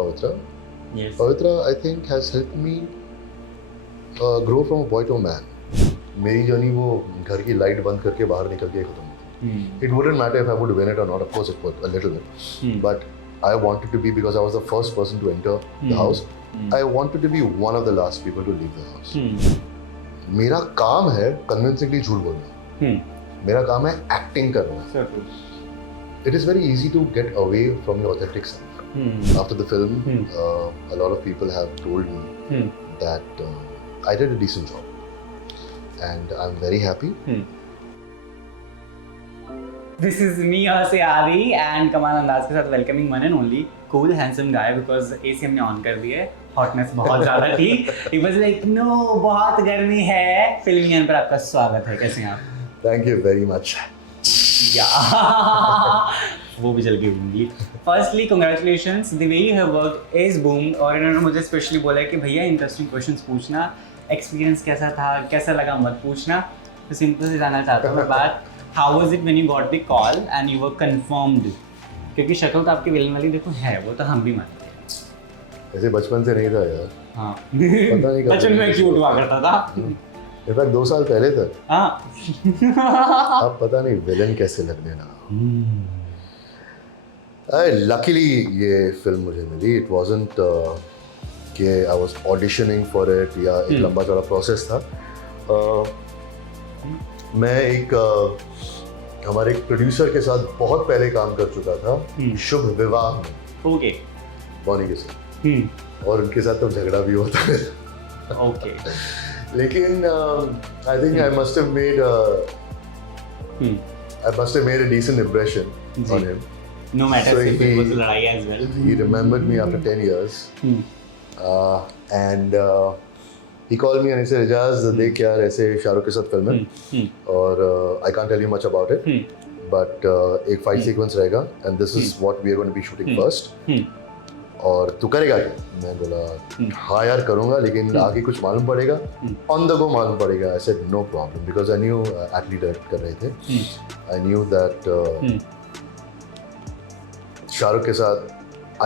Pavitra. Yes. Pavitra, I think, has helped me grow from a boy to a man. मेरी journey वो घर की light बंद करके बाहर निकल के खत्म हुई. It wouldn't matter if I would win it or not. Of course, it would a little bit. But I wanted to be, because I was the first person to enter the house. I wanted to be one of the last people to leave the house. मेरा काम है convincingly झूठ बोलना. मेरा काम है acting करना. It is very easy to get away from your authentic self. After the film, a lot of people have told me that I did a decent job, and I'm very happy. This is me, Adi, and कमाल अंदाज के साथ welcoming one and only cool handsome guy, because AC हमने on कर दिया है. Hotness बहुत ज़्यादा थी. He was like, no, बहुत गर्मी है. फिल्मियन पर आपका स्वागत है. कैसे हैं आप? Thank you very much. वो भी चल गई होंगी. Firstly, congratulations. The way you have worked is boom. और इन्होंने मुझे स्पेशली बोला है कि भैया इंटरेस्टिंग क्वेश्चंस पूछना, एक्सपीरियंस कैसा था, कैसा लगा मत पूछना. तो सिंपल से जानना चाहता हूँ मैं बात. How was it when you got the call and you were confirmed? क्योंकि शक्ल तो आपकी विलन वाली देखो है, वो तो हम भी मानते हैं. ऐसे बचपन से नहीं था यार. हाँ. पता नहीं कब. बचपन में क्यूट हुआ करता था. इनफैक्ट 2 साल पहले तक. हाँ. अब पता नहीं विलन कैसे लगने लगा. Luckily ये फिल्म मुझे मिली. It wasn't कि I was auditioning for it या एक लंबा चौड़ा प्रोसेस था. मैं एक हमारे एक प्रोड्यूसर के साथ बहुत पहले काम कर चुका था, शुभ विवाह में. ओके. बॉनी के साथ. और उनके साथ तो झगड़ा भी होता है. ओके. लेकिन I think I must have made a decent impression on him. No matter So if it was लड़ाई as well. He remembered me after 10 years. And he called me and he said, Eijaz, देख यार ऐसे शाहरुख के साथ film है. और I can't tell you much about it. But एक fight sequence रहेगा and this is what we are going to be shooting first. और तू करेगा क्या? मैं बोला हाँ यार करूँगा, लेकिन आगे कुछ मालूम पड़ेगा, ऑन द गो मालूम पड़ेगा. I said no problem, because I knew athlete direct कर रहे थे. I knew that शाहरुख के साथ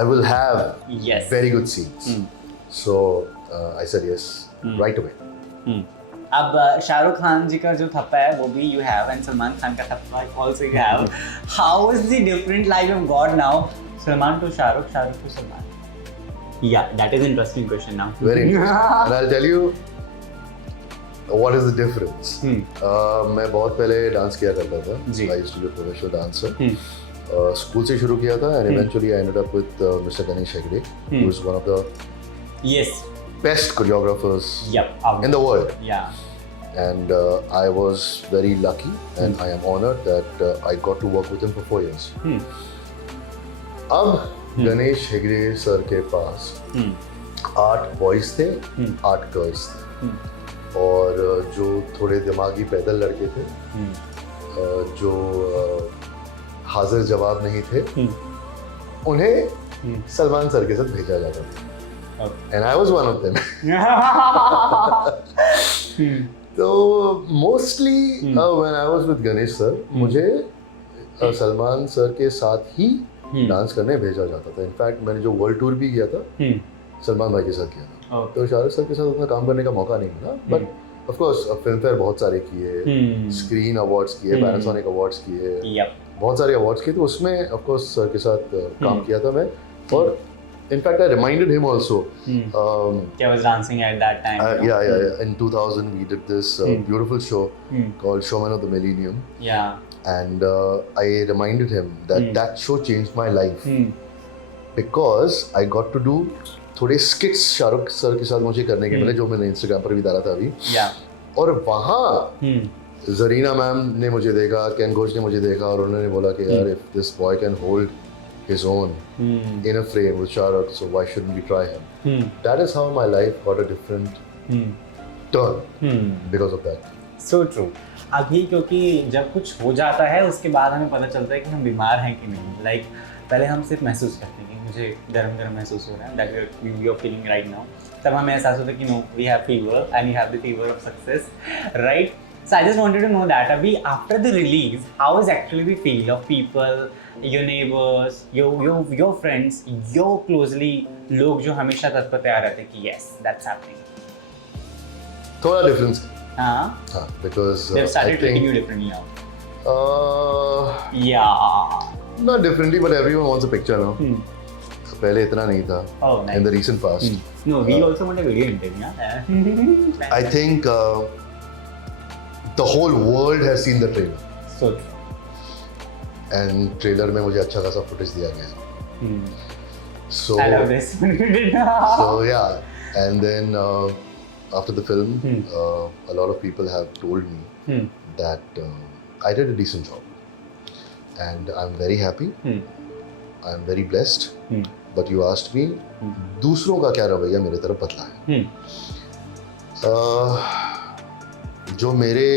I will have very good scenes. So I said yes right away. अब शाहरुख खान जी का जो थप्पा है वो भी you have, and Salman Khan का थप्पा also you have. How is the different life you've got now? Salman to Shahrukh, Shahrukh to Salman. Yeah, that is an interesting question now. Very interesting. And I'll tell you what is the difference. मैं बहुत पहले dance किया करता था. I used to be a professional dancer. School से शुरू किया था and eventually I ended up with Mr. Ganesh Hegde, who is one of the best choreographers in the world. Yeah. And I was very lucky and I am honored that I got to work with him for 4 years. अब Ganesh Hegde sir के पास 8 boys थे, 8 girls थे. और जो थोड़े दिमागी पैदल लड़के थे, जो हाजिर जवाब नहीं थे, उन्हें सलमान सर के साथ भेजा जाता था. And I was one of them. तो mostly when I was with Ganesh sir, मुझे सलमान सर के साथ ही डांस करने भेजा जाता था. इनफैक्ट मैंने जो वर्ल्ड टूर भी किया था सलमान भाई के साथ किया था. तो शाहरुख सर के साथ उतना काम करने का मौका नहीं मिला. But of course film fair बहुत सारे किए, स्क्रीन अवार्ड्स किए, पैनासोनिक अवार्ड्स किए, बहुत सारे अवार्ड्स किए. तो उसमें ऑफ कोर्स सर के साथ काम किया था मैं. और in fact I reminded him also. I was dancing at that time. Yeah. In 2000 we did this beautiful show called Showman of the Millennium. Yeah. And I reminded him that that show changed my life, because I got to do थोड़े skits Shahrukh sir के साथ मुझे करने के मिले, जो मैंने Instagram पर भी डाला था अभी. और वहाँ जरीना मैम ने मुझे देखा, केन घोष ने मुझे देखा, और उन्होंने बोला कि यार if this boy can hold his own in a frame with Shahrukh, so why shouldn't we try him? That is how my life got a different turn because of that. So true. अभी क्योंकि जब कुछ हो जाता है उसके बाद हमें पता चलता है कि हम बीमार हैं कि नहीं. लाइक पहले हम सिर्फ महसूस करते हैं कि मुझे गरम गरम महसूस हो रहा है, that you are feeling right now. तब हमें एहसास होता है कि no, we have fever and you have the fever of success, right. So I just wanted to know that abhi after the release, how is actually the feel of people, your neighbors, your friends, your closely लोग जो हमेशा तत्पर तैयार रहते हैं कि yes, that's happening. थोड़ा difference है. हाँ. Because They've started I treating you think differently now. yeah, not differently, but everyone wants a picture now. पहले इतना नहीं था. Oh, nice. In the recent past. No, we also want a video interview. Yeah. I think the whole world has seen the trailer. So true. And trailer में मुझे अच्छा खासा footage दिया गया. So I love this. so yeah, and then after the film, a lot of people have told me that I did a decent job, and I'm very happy. I'm very blessed. But you asked me, दूसरों का क्या रवैया मेरे तरफ बदला है? जो मेरे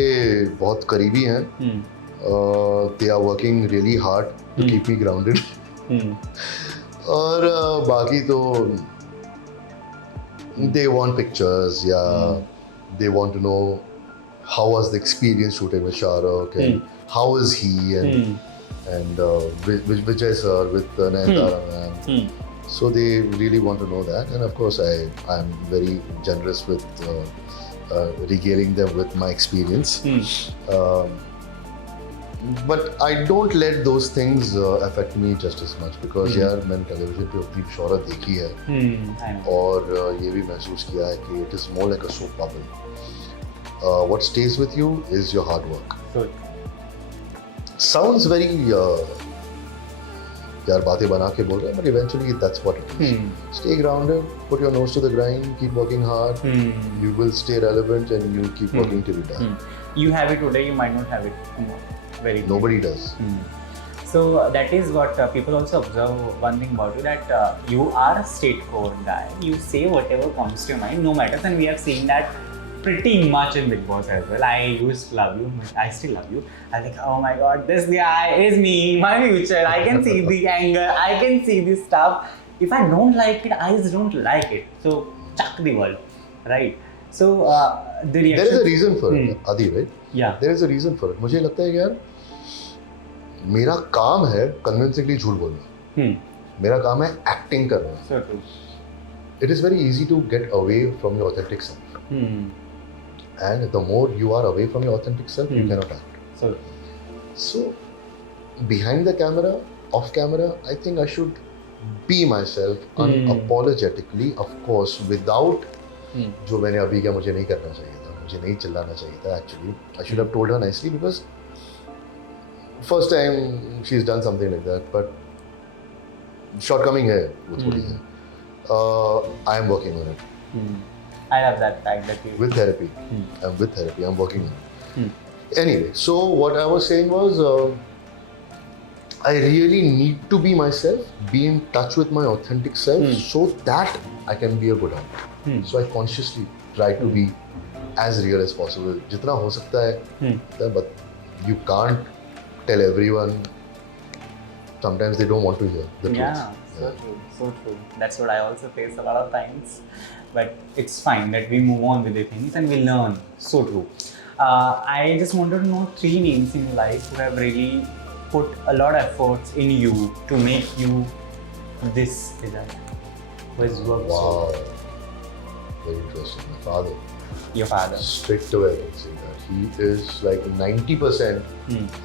बहुत करीबी हैं, they are working really hard to keep me grounded. और बाकी तो they want pictures, yeah, they want to know how was the experience shooting with Shahrukh and how is he and with Vijay sir, with Nayanthara ma'am. So they really want to know that, and of course I'm very generous with regaling them with my experience. But I don't let those things affect me just as much because यार मैंने television पे अपनी शोहरत देखी है और ये भी महसूस किया है कि it is more like a soap bubble. What stays with you is your hard work. Sounds very यार बातें बना के बोल रहे हैं, but eventually that's what it is. Stay grounded, put your nose to the grind, keep working hard. You will stay relevant and you keep working till you die. You have it today, you might not have it tomorrow. Very good. Nobody does. So that is what people also observe. One thing about you that you are a straightforward guy. You say whatever comes to your mind, no matter. And we have seen that pretty much in Big Boss as well. I used to love you, but I still love you. I think, oh my God, this guy is me, my future. I can see the anger, I can see this stuff. If I don't like it, I just don't like it. So chuck the world, right? So the reaction. There is a reason for it, Adi, right? Yeah. There is a reason for it. मुझे लगता है कि यार मेरा काम है convincingly झूठ बोलना. मेरा काम है एक्टिंग करना. So true. It is very easy to get away from your authentic self. And the more you are away from your authentic self, you cannot act. So behind the camera, off camera, I think I should be myself unapologetically, of course, without जो मैंने अभी क्या मुझे नहीं करना चाहिए था, मुझे नहीं चिल्लाना चाहिए था. Actually, I should have told her nicely because first time she's done something like that, but shortcoming है वो थोड़ी है. I am working on it. I love that fact that you. With therapy. With therapy, I'm working on it. Anyway, so what I was saying was, I really need to be myself, be in touch with my authentic self, so that I can be a good actor. So I consciously try to be as real as possible. जितना हो सकता है, but you can't tell everyone. Sometimes they don't want to hear the truth. Yeah, so true, so true. That's what I also face a lot of times. But it's fine that we move on with the things and we learn. So true. I just wanted to know 3 names in your life who have really put a lot of efforts in you to make you this Eijaz. Who has worked Wow. so. Very interesting. My father. Your father. Straight away, I can say that. He is like 90%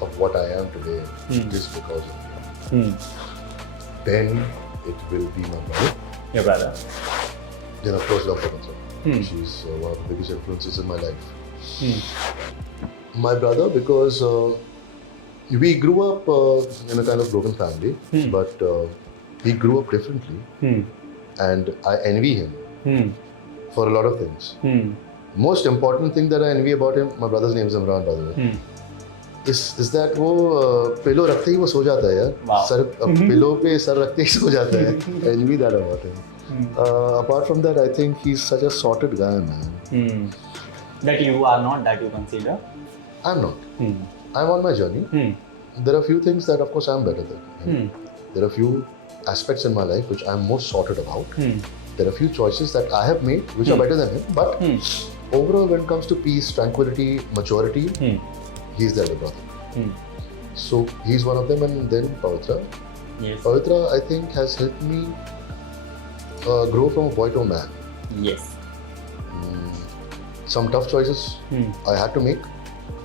of what I am today just because of him. Then it will be my brother. Your brother. Then of course Dr. Kansal. She's one of the biggest influences in my life. My brother, because we grew up in a kind of broken family, but he grew up differently, and I envy him for a lot of things. Most important thing that I envy about him, my brother's name is Imran, by the way, is that वो pillow रखते ही वो सो जाता है यार. Wow. Sir pillow पे sir रखते ही सो जाता है. I envy that about him. Apart from that, I think he's such a sorted guy, man. That you are not, that you consider? I'm not. I'm on my journey. There are few things that, of course, I'm better than. There are few aspects in my life which I'm more sorted about. There are few choices that I have made which are better than him. But overall, when it comes to peace, tranquility, maturity, he's the elder brother. So he's one of them, and then Pavitra. Yes. Pavitra, I think, has helped me grow from a boy to a man. Yes. Some tough choices I had to make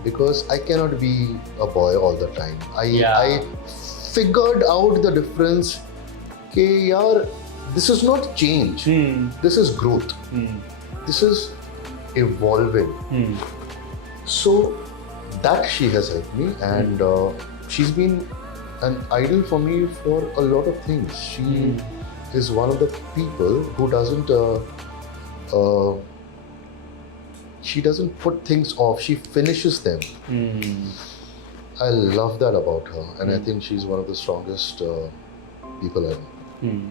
because I cannot be a boy all the time. I figured out the difference. Ke yaar, this is not change. This is growth. This is evolving. So that she has helped me, and she's been an idol for me for a lot of things. She is one of the people who doesn't she doesn't put things off. She finishes them. I love that about her, and I think she's one of the strongest people I know.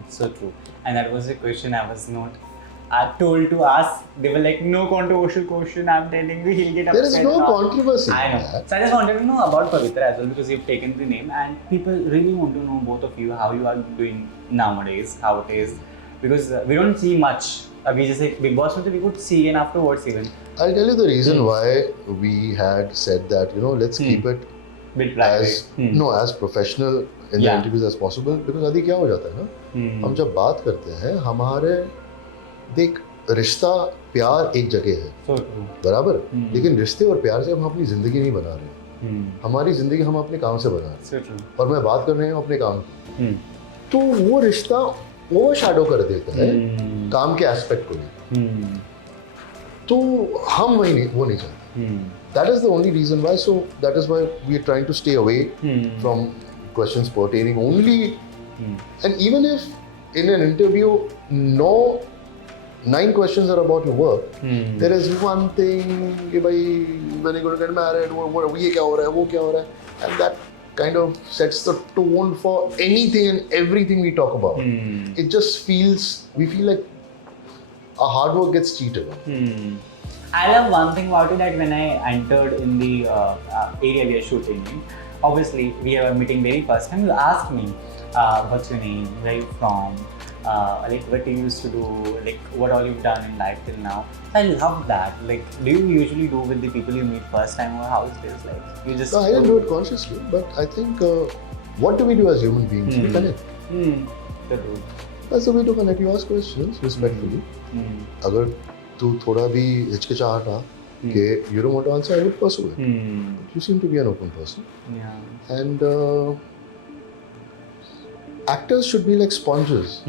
So true. And that was a question I was not told to ask. They were like, no controversial question. I'm telling you, he'll get upset. There is no controversy. I know. So I just wanted to know about Pavitra as well, because you've taken the name, and people really want to know, both of you, how you are doing nowadays, how it is, because we don't see much. We just like Big Boss, we could see, and afterwards even. I'll tell you the reason why we had said that, let's keep it bit private. as professional in the interviews as possible, because अभी क्या हो जाता है ना, हम जब बात करते हैं, हमारे देख रिश्ता प्यार एक जगह है, बराबर, लेकिन रिश्ते और प्यार से हम अपनी जिंदगी नहीं बना रहे, हमारी जिंदगी हम अपने काम से बना रहे हैं, और मैं बात कर रहे हैं अपने काम की, तो वो रिश्ता ओवर शैडो कर देता है काम के एस्पेक्ट को भी, तो हम वो नहीं चाहते. That is the only reason why. So that is why we are trying to stay away from questions pertaining only. And even if in an interview, 9 questions are about your work, there is one thing, कि भाई when you're going to get married, ये क्या हो रहा है, वो क्या हो रहा है, and that kind of sets the tone for anything and everything we talk about. It just we feel like our hard work gets cheated on. I love one thing about it, that when I entered in the area we are shooting in, obviously we have a meeting very first time. You asked me, what's your name, where are you from, like what you used to do, like what all you've done in life till now. I love that. Like, do you usually do with the people you meet first time, or how is this like? You just no, I didn't do it consciously, but I think what do we do as human beings? We connect. That's the way to connect. You ask questions respectfully. अगर तू थोड़ा भी हिचकिचाहट रहा कि you don't want to answer, I would pursue it. You seem to be an open person. Yeah. And actors should be like sponges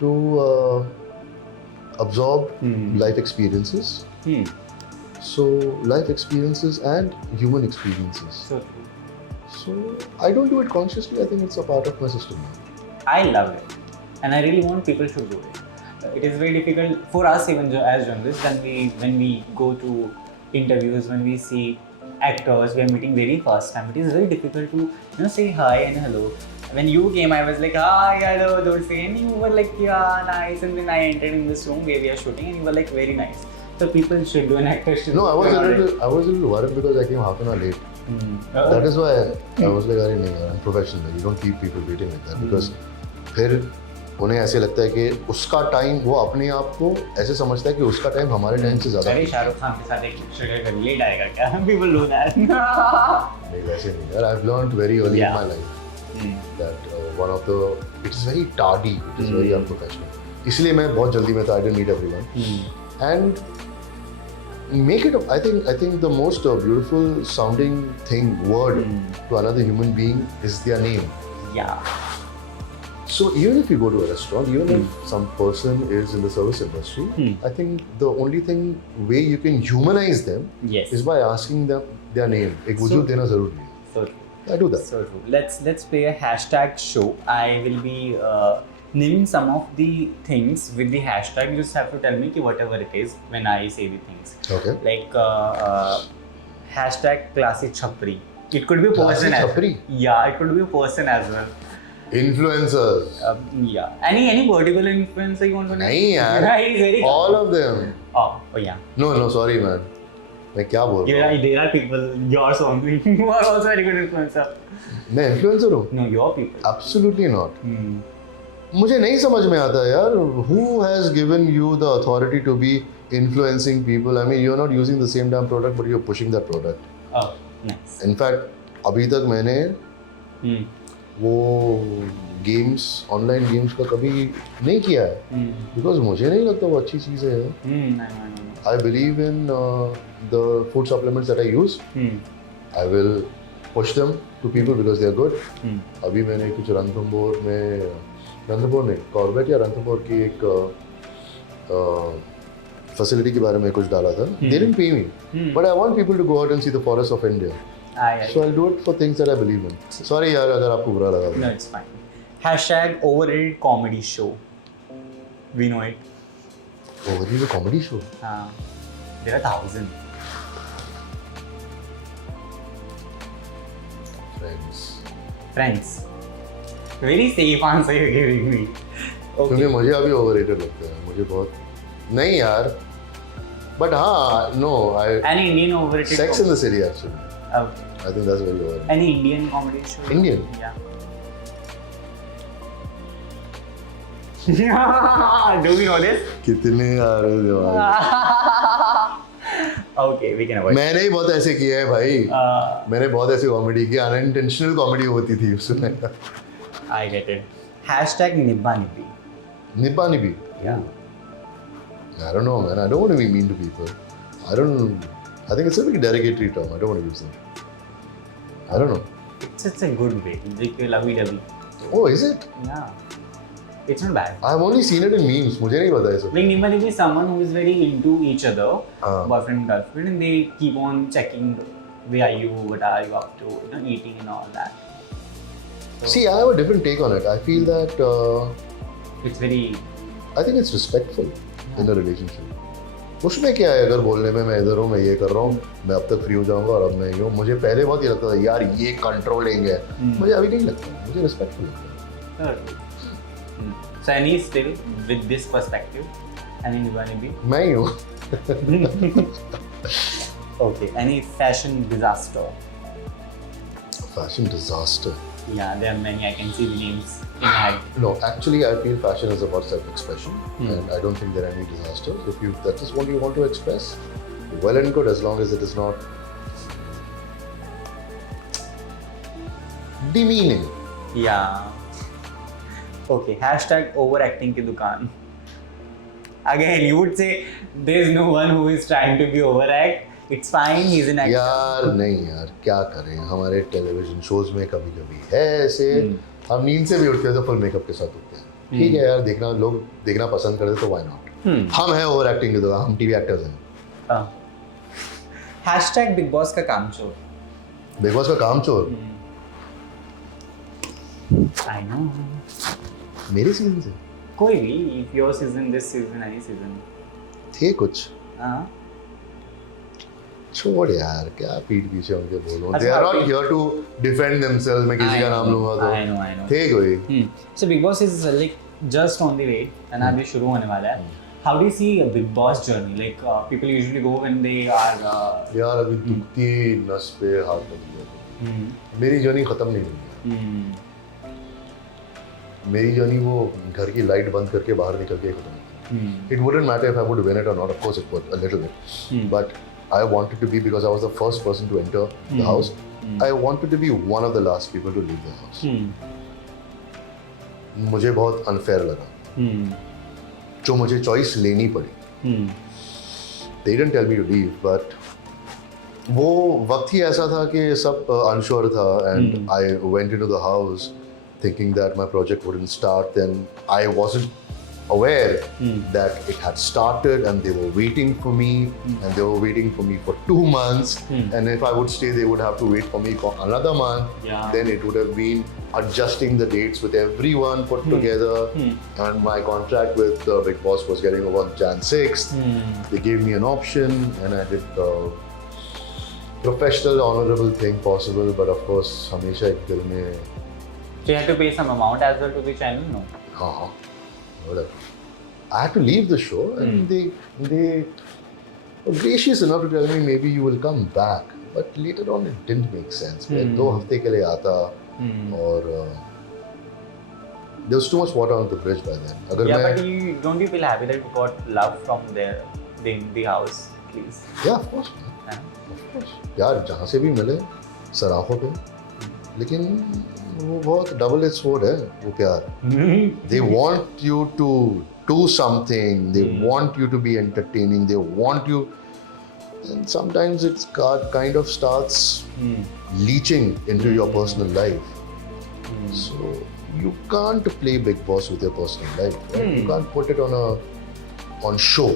to absorb life experiences. So life experiences and human experiences. So true. So I don't do it consciously. I think it's a part of my system now. I love it, and I really want people should do it. It is very difficult for us, even as journalists, when we go to interviews, when we see actors we are meeting very first time. It is very difficult to say hi and hello. When you came, I was like, hi, hello, those things, and you were like, yeah, nice. And then I entered in this room where we are shooting, and you were like, very nice. So people should do, an actor should. No, I was a little worried because I came half an hour late. That is why I was like, अरे नहीं यार, I'm professional. You don't keep people waiting like that because फिर उन्हें ऐसे लगता है कि उसका टाइम, वो अपने आप को ऐसे समझता है कि उसका टाइम हमारे टाइम से ज़्यादा. अरे शाहरुख खान के साथ एक पिक्चर कर लेट आएगा क्या? People do that. नहीं वैसे नहीं यार. I've learned very early in my life that one of the, it is very tardy, it is very unprofessional. इसलिए मैं बहुत जल्दी में था. I didn't meet everyone. And make it. I think the most beautiful sounding word to another human being is their name. Yeah. So even if you go to a restaurant, even if some person is in the service industry, I think the only way you can humanize them is by asking them their name. एक वजूद देना ज़रूरी है. So true. I do that. So true. Let's play a hashtag show. I will be naming some of the things with the hashtag. You just have to tell me whatever it is when I say the things. Okay. Like hashtag classy chhapri. It could be a person as well. Yeah, it could be a person as well. Influencers. Yeah. Any particular influencer you want to name? नहीं यार. Yeah, he's very all of them. Oh yeah. No, sorry man. मैं क्या बोल रहा हूँ? There are people, yours only, who are also very good influencer. मैं influencer हूँ? No, your people. Absolutely not. मुझे नहीं समझ में आता यार, who has given you the authority to be influencing people? I mean, you're not using the same damn product, but you're pushing that product. Oh, nice. In fact, अभी तक मैंने वो गेम्स, ऑनलाइन गेम्स का कभी नहीं किया है, because मुझे नहीं लगता वो अच्छी चीज़ है. I believe in the food supplements that I use. I will push them to people because they are good. अभी मैंने कुछ रणथंभौर नहीं, कॉर्बेट या रणथंभौर की एक फैसिलिटी के बारे में कुछ डाला था. They didn't pay me, but I want people to go out and see the forests of India. So I'll do it for things that I believe in. Sorry यार अगर आपको बुरा लगा. No, it's fine. Hashtag overrated comedy show. We know it. Overrated comedy show. There are thousands. Friends. Very safe answer you're giving me. क्योंकि मुझे अभी overrated लगता है, मुझे बहुत नहीं यार. But हाँ, no, Any Indian overrated? Sex in the City actually. Okay. I think that's very overrated. Any Indian comedy show? Indian? Yeah. Do we know this? कितने आ रहे थे. Okay, we can avoid. मैंने ही बहुत ऐसे किया है भाई. मैंने बहुत ऐसी कॉमेडी की, अनइंटेंशनल कॉमेडी होती थी उसमें. I get it. Hashtag Nibba Nibbi. Nibba Nibbi. Yeah. I don't know, man. I don't want to be mean to people. I think it's a very derogatory term. I don't want to use it. I don't know. It's a good way. Like lovey-dovey. Oh, is it? Yeah. It's not bad. I've only seen it in memes. मुझे नहीं पता ये सब. Like Nibba Nibbi is someone who is very into each other, boyfriend and girlfriend, and they keep on checking where are you, what are you up to, eating and all that. So, see, I have a different take on it. I feel that it's very. I think it's respectful in a relationship. उसमें क्या है, अगर बोलने में मैं इधर हूँ, मैं ये कर रहा हूँ, मैं अब तक फ्री हो जाऊंगा और अब मैं ये हूँ. मुझे पहले बहुत ये लगता था यार ये कंट्रोलिंग है. मुझे अभी नहीं लगता. मुझे रिस्पेक्टफुल लगता है. So any still with this perspective, any Nibba Nibbi? मैं ही हूँ. Okay. Any fashion disaster? Fashion disaster. Yeah, there are many. I can see the names in my head. No, actually, I feel fashion is about self-expression, and I don't think there are any disasters. If that is what you want to express, well and good, as long as it is not demeaning. Yeah. Okay. Hashtag overacting की दुकान. Again, you would say there's no one who is trying to be overact. It's fine. He's an actor. यार नहीं यार, क्या करें, हमारे television shows में कभी-कभी है ऐसे. हम नींद से भी उठते हैं तो फुल मेकअप के साथ उठते हैं. ठीक है यार, देखना लोग देखना पसंद करते तो व्हाई नॉट. हम हैं ओवर एक्टिंग के, तो हम टीवी एक्टर्स हैं. Hashtag Big Boss का काम चोर. बिग बॉस का काम चोर. I know. मेरे सीजन से कोई भी, if your season, this season, any season. थे कुछ. छोड़ यार, क्या पीठ पीछे उनके बोलो. They are not here to defend themselves. मैं किसी का नाम लूँगा तो. I know. थे कोई. So Big Boss is like just on the way, and अभी शुरू होने वाला है. How do you see a Big Boss journey? Like people usually go when they are. यार अभी दुखती नस पे हाथ रख दिया. मेरी जर्नी खत्म नहीं हुई. मेरी जर्नी वो घर की लाइट बंद करके बाहर निकल के खत्म हुई. It wouldn't matter if I would win it or not. Of course it would a little bit, but I wanted to be, because I was the first person to enter the house. I wanted to be one of the last people to leave the house. मुझे बहुत unfair लगा. जो मुझे choice लेनी पड़ी. They didn't tell me to leave, but वो वक्त ही ऐसा था कि सब unsure था, and I went into the house thinking that my project wouldn't start. Then I wasn't aware that it had started, and they were waiting for me, and they were waiting for me for 2 months, and if I would stay they would have to wait for me for another month. Then it would have been adjusting the dates with everyone put together, and my contract with Big Boss was getting over on Jan 6th. They gave me an option, and I did the professional honorable thing possible, but of course हमेशा एक दिल में. So you had to pay some amount as well to the channel, no? हाँ. Whatever. I had to leave the show, and they were gracious enough to tell me maybe you will come back. But later on it didn't make sense. मैं 2 हफ्ते के लिए आता और there was too much water on the bridge by then. अगर Yeah, मैं, but don't you feel happy that you got love from there, the house, please? yeah, of course, Yeah. of course. यार जहाँ से भी मिले सराहों पे, लेकिन वो बहुत double edged sword है वो प्यार. They want you to do something. They want you to be entertaining. They want you, and sometimes it's kind of starts leaching into your personal life. So you can't play big boss with your personal life. Right? You can't put it on show.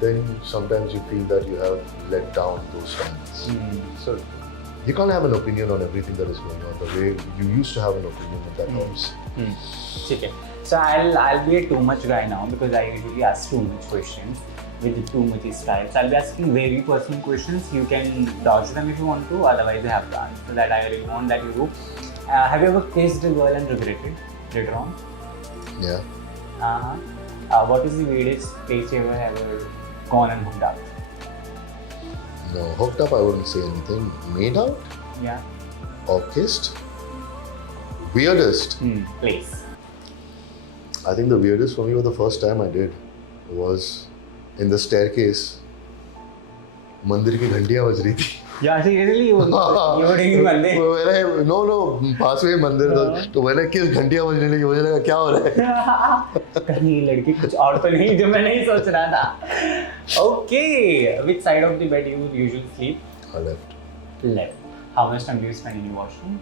Then sometimes you feel that you have let down those fans. So you can't have an opinion on everything that is going on the way you used to have an opinion, and that helps. Okay. So I'll be a too much guy now because I usually ask too much questions with the too much style. So I'll be asking very personal questions. You can dodge them if you want to. Otherwise, you have to answer that. I really want that you do. Have you ever kissed a girl and regretted later on? Yeah. What is the weirdest place you ever gone and hooked up? No, hooked up I wouldn't say anything. Made out Yeah. or kissed? Weirdest. Place. I think the weirdest for me was the first time I did was in the staircase. मंदिर की घंटियां बज रही थी. Yeah, seriously, you were doing Monday. No, पास में ही मंदिर था. तो मैंने किस घंटियां बजने लगी, मुझे लगा क्या हो रहा है. कहीं ये लड़की कुछ और तो नहीं जो मैं नहीं सोच रहा था. Okay, which side of the bed you usually sleep? Left. Left. How much time do you spend in your washroom?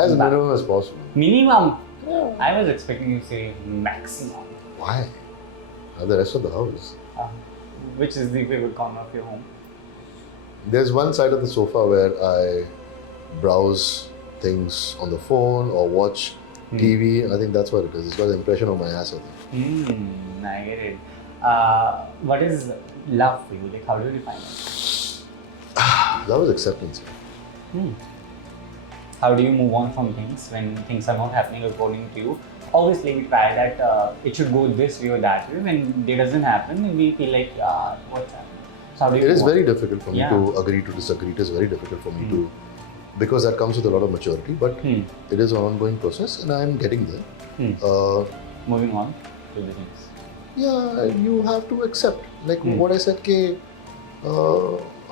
As minimum as possible. Minimum? Yeah. I was expecting you to say maximum. Why? The rest of the house. Which is the favorite corner of your home? There's one side of the sofa where I browse things on the phone or watch TV. I think that's what it is. It's got the impression of my ass, I think. I get it. What is love for you? Like, how do you define it? Love is acceptance. How do you move on from things when things are not happening according to you? Obviously, we try that it should go this way or that way. When it doesn't happen, we feel like, what's happening? So how do you It is move on? very difficult for me to agree to disagree. It is very difficult for me to, because that comes with a lot of maturity. But it is an ongoing process, and I am getting there. Moving on to the things. Yeah, you have to accept. Like what I said,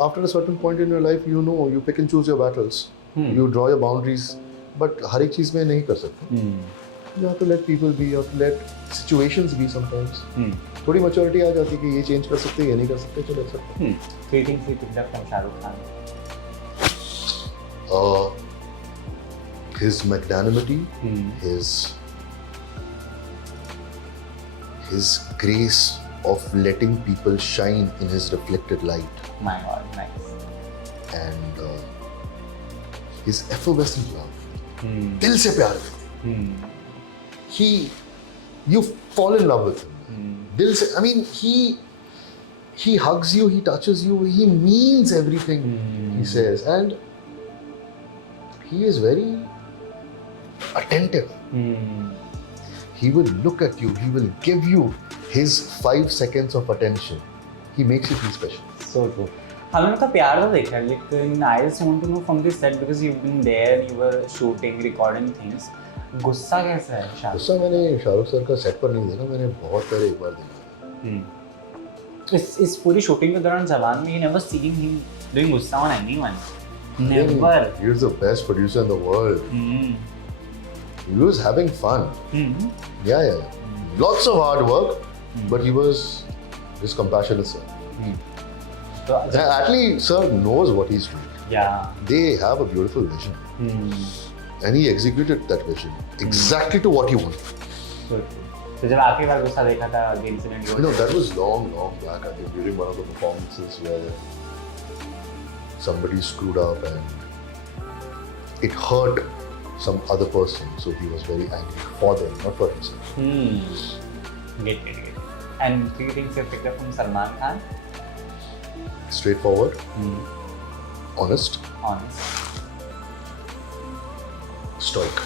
after a certain point in your life, you pick and choose your battles. You draw your boundaries. But हर एक चीज़ में नहीं कर सकते. You have to let people be. You have to let situations be sometimes. थोड़ी maturity आ जाती है कि ये change कर सकते, ये नहीं कर सकते, चलो accept. 3 things we picked up from Shahrukh Khan. His magnanimity, his grace of letting people shine in his reflected light. My God, nice. And his effervescent love. दिल से प्यार करते. You fall in love with him. दिल से, I mean, he hugs you, he touches you, he means everything he says, and he is very attentive. He will look at you, he will give you his 5 seconds of attention. He makes you feel special. So true. हमने उनका प्यार तो देखा, लेकिन I just want to know from this set because you've been there, you were shooting, recording things. गुस्सा कैसा है शाहरुख? गुस्सा मैंने शाहरुख सर का सेट पर नहीं देखा, मैंने बहुत पहले एक बार देखा. इस पूरी शूटिंग के दौरान जवान में you never seen him doing गुस्सा on anyone. Never. He was the best producer in the world. He was having fun. Yeah. Lots of hard work, but he was his compassionate sir. Actually, sir knows what he's doing. Yeah. They have a beautiful vision. And he executed that vision exactly to what he wanted. So जब आखिरी बार गुस्सा देखा था the incident You know, that was long back, I think, during one of the performances where somebody screwed up and it hurt some other person, so he was very angry for them, not for himself. Get. And 3 things you picked up from Salman Khan? Straightforward, honest, stoic.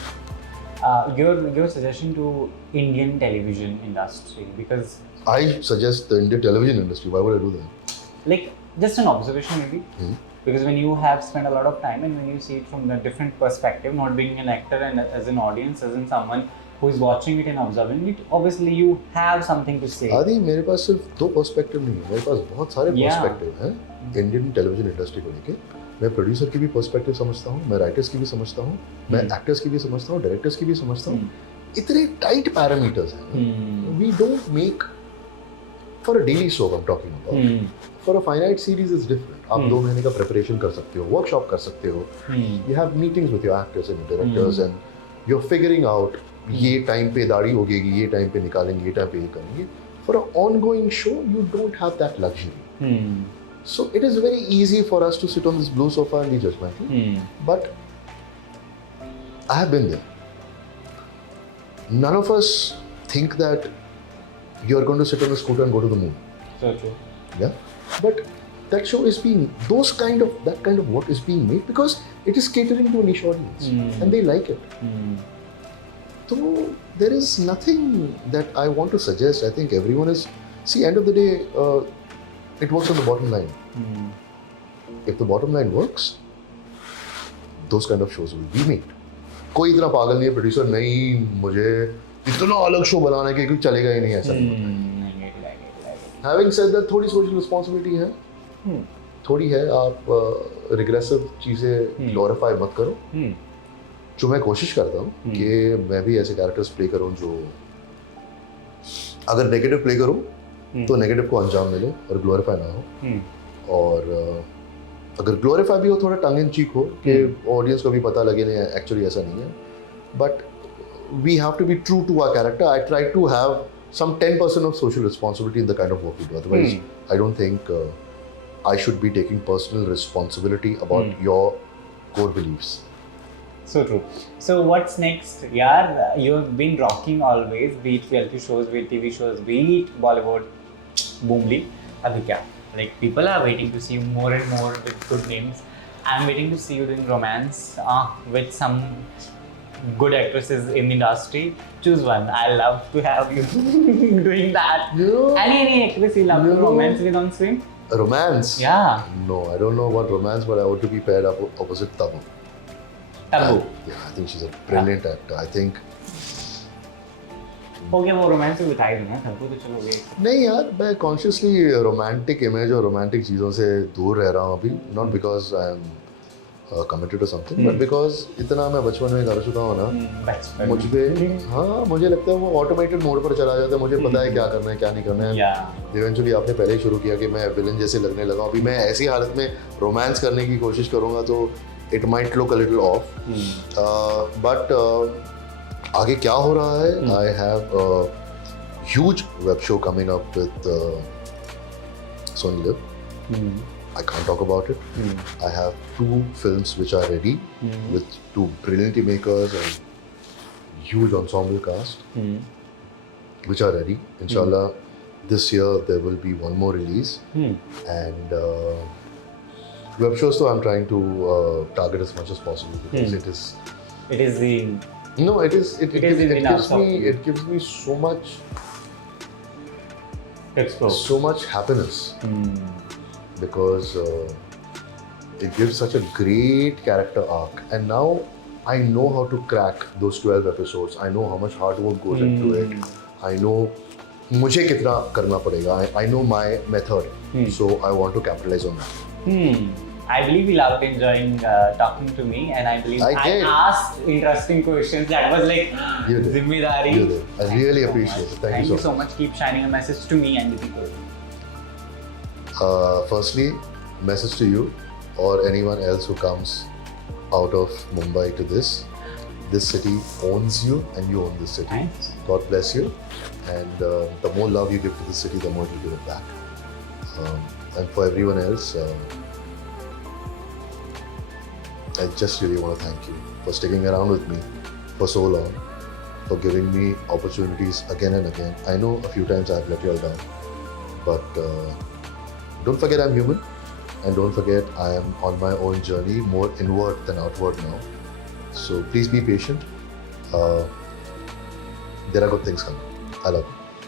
Your suggestion to Indian television industry, because I suggest the Indian television industry. Why would I do that? like just an observation maybe. because when you have spent a lot of time and when you see it from a different perspective, not being an actor and as an audience, as in someone who is watching it and observing it, obviously you have something to say. आदि मेरे पास सिर्फ 2 perspective नहीं है, मेरे पास बहुत सारे Yeah. Perspective हैं Indian television industry को लेके. मैं प्रोड्यूसर की भी पर्सपेक्टिव समझता हूँ, मैं राइटर्स की भी समझता हूँ, मैं एक्टर्स की भी समझता हूँ, डायरेक्टर्स की भी समझता हूँ. इतने टाइट पैरामीटर्स हैं. We don't make for a daily show. I am talking about for a finite series is different. आप 2 महीने का प्रिपरेशन कर सकते हो, वर्कशॉप कर सकते हो, you have meetings with your actors and directors and you are figuring out ये टाइम पे दाढ़ी होगी, ये टाइम पे निकालेंगे, ये टाइम पे ये करेंगे. For a ongoing show you don't have that luxury. So it is very easy for us to sit on this blue sofa and be judgmental. But I have been there. None of us think that you are going to sit on a scooter and go to the moon. So true. Yeah. But that show is being that kind of work is being made because it is catering to a niche audience and they like it. So there is nothing that I want to suggest. I think everyone is. See, end of the day. It works on the bottom line. If the bottom line works, those kind of shows will be made. कोई इतना पागल नहीं है producer, नहीं मुझे इतना अलग show बनाना है कि चलेगा ही नहीं, ऐसा नहीं. Having said that, थोड़ी सोशल रिस्पॉन्सिबिलिटी है, थोड़ी है. आप रिग्रेसिव चीज़ें ग्लोरीफाई मत करो. जो मैं कोशिश करता हूँ कि मैं भी ऐसे कैरेक्टर्स प्ले करूँ जो अगर नेगेटिव प्ले करूँ तो नेगेटिव को अंजाम मिले और ग्लोरीफाई ना हो. और अगर ग्लोरीफाई भी हो थोड़ा टंग इन चीक हो कि ऑडियंस को भी पता लगे नहीं एक्चुअली ऐसा नहीं है. But we have to be true to our character. I try to have some 10% of social responsibility in the kind of work we do. Otherwise, I don't think I should be taking personal responsibility about your core beliefs. So true. So what's next? Yeah, you've been rocking always, be it reality shows, be it TV shows, be it Bollywood, Boomly. Abhi kya? Like people are waiting to see you more and more with good names. I'm waiting to see you doing romance with some good actresses in the industry. Choose one. I love to have you doing that. No. Any actress you love to romance with on screen? Romance? Yeah. No, I don't know about romance, but I want to be paired up opposite Tabu. Tabu? Yeah, I think she's a brilliant actor. I think. हो गया वो romance भी बता ही दूँ ना, तब्बू तो चलो वे. नहीं यार, मैं कॉन्शियसली रोमांटिक इमेज और रोमांटिक चीज़ों से दूर रह रहा हूँ अभी. Not because I am committed to something, but because इतना मैं बचपन में कर चुका हूँ ना, मुझ पे हाँ मुझे लगता है वो ऑटोमेटेड मोड पर चला जाता है. मुझे पता है क्या करना है क्या नहीं करना है. इवेंचुअली आपने पहले ही शुरू किया कि मैं विलन जैसे लगने लगा. अभी मैं ऐसी हालत में रोमांस करने की कोशिश करूँगा तो it might look a little of. But आगे क्या हो रहा है? I have huge web show coming up with Sony live. I can't talk about it. I have 2 films which are ready with 2 brilliant makers and huge ensemble cast which are ready. Inshallah, this year there will be one more release. And web shows, so I'm trying to target as much as possible because it is the no, it is it gives me so much explore. So much happiness. Because it gives such a great character arc, and now I know how to crack those 12 episodes. I know how much hard work goes into it. I know मुझे कितना करना पड़ेगा. I know my method, so I want to capitalize on that. I believe you loved enjoying talking to me, and I believe I asked interesting questions. That was like zimmedari. I really appreciate it. Thank you so much. Keep shining a message to me and the people. Firstly, message to you or anyone else who comes out of Mumbai to this city owns you and you own this city. Nice. God bless you, and the more love you give to the city, the more you give it back. And for everyone else, I just really want to thank you for sticking around with me for so long, for giving me opportunities again and again. I know a few times I've let you all down, but don't forget I'm human, and don't forget I am on my own journey, more inward than outward now. So please be patient. There are good things coming. I love you.